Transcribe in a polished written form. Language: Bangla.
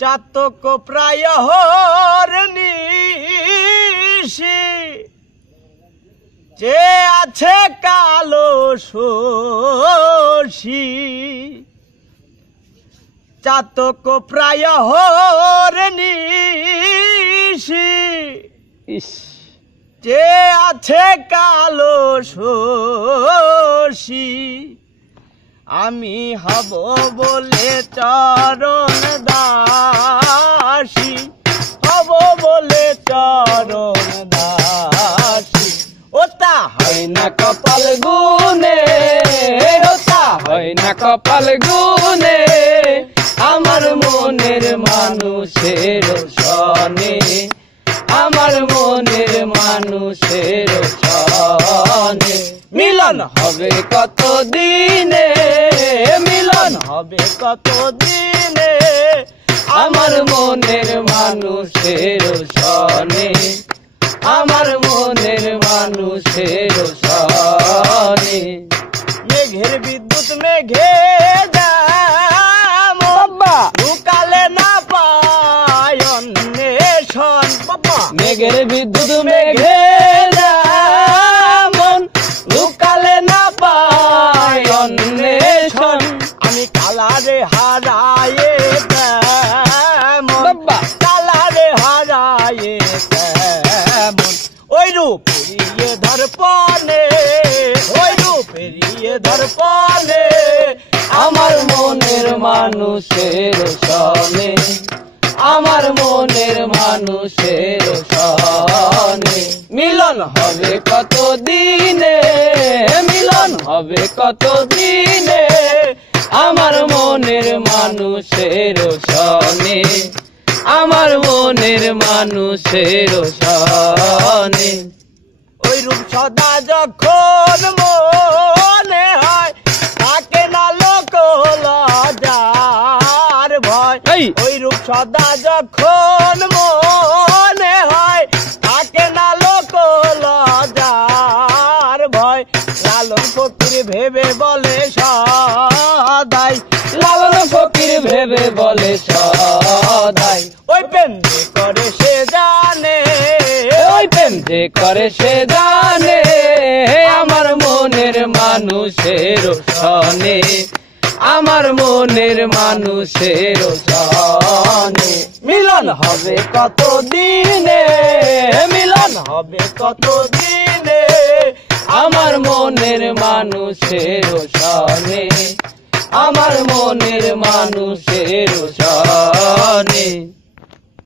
চাতক প্রায় হরনিশি যে আছে কালো শশী চাতক প্রায় হরনিশি যে আছে কালো শশী আমি হব বলে চরণ দাসী হব বলে চরণ দাসী ওটা হয় না কপাল গুনে ওটা হয় না কপাল গুনে আমার মনের মানুষের সনে আমার মনের মানুষের সনে মিলন হবে কত দিনে মিলন হবে কত দিনে আমার মনের মানুষের সনে আমার মনের মানুষের সনে মেঘের বিদ্যুৎ মেঘে ঢুকালে না পায় অন্বেষণ মেঘের বিদ্যুৎ মেঘে ঢুকালে না পায় অন্বেষণ আমি কালারে হারায়ে কালারে হারায়ে ওই রূপ পেরিয়ে দর্পণে ওই রূপ পেরিয়ে দর্পণে আমার মনের মানুষের সনে আমার মনের মানুষের সনে মিলন হবে কত দিনে মিলন হবে কত দিনে আমার মনের মানুষের সনে আমার মনের মানুষের সনে ওই রূপ সদা যখন মনে হয় থাকে না লোক লজ্জার ভয় ওই রূপ সদা যখন মনে হয় থাকে না লোক লজ্জার ভয় লালন ফকির ভেবে বলে সদাই লালন ফকির ভেবে বলে সদাই ওই প্রেম যে করে সে জানে ওই প্রেম যে করে সে জানে আমার মনের মানুষের সনে আমার মনের মানুষের সনে মিলন হবে কত দিনে মিলন হবে কত দিনে আমার মনের মানুষের সনে আমার মনের মানুষের সনে।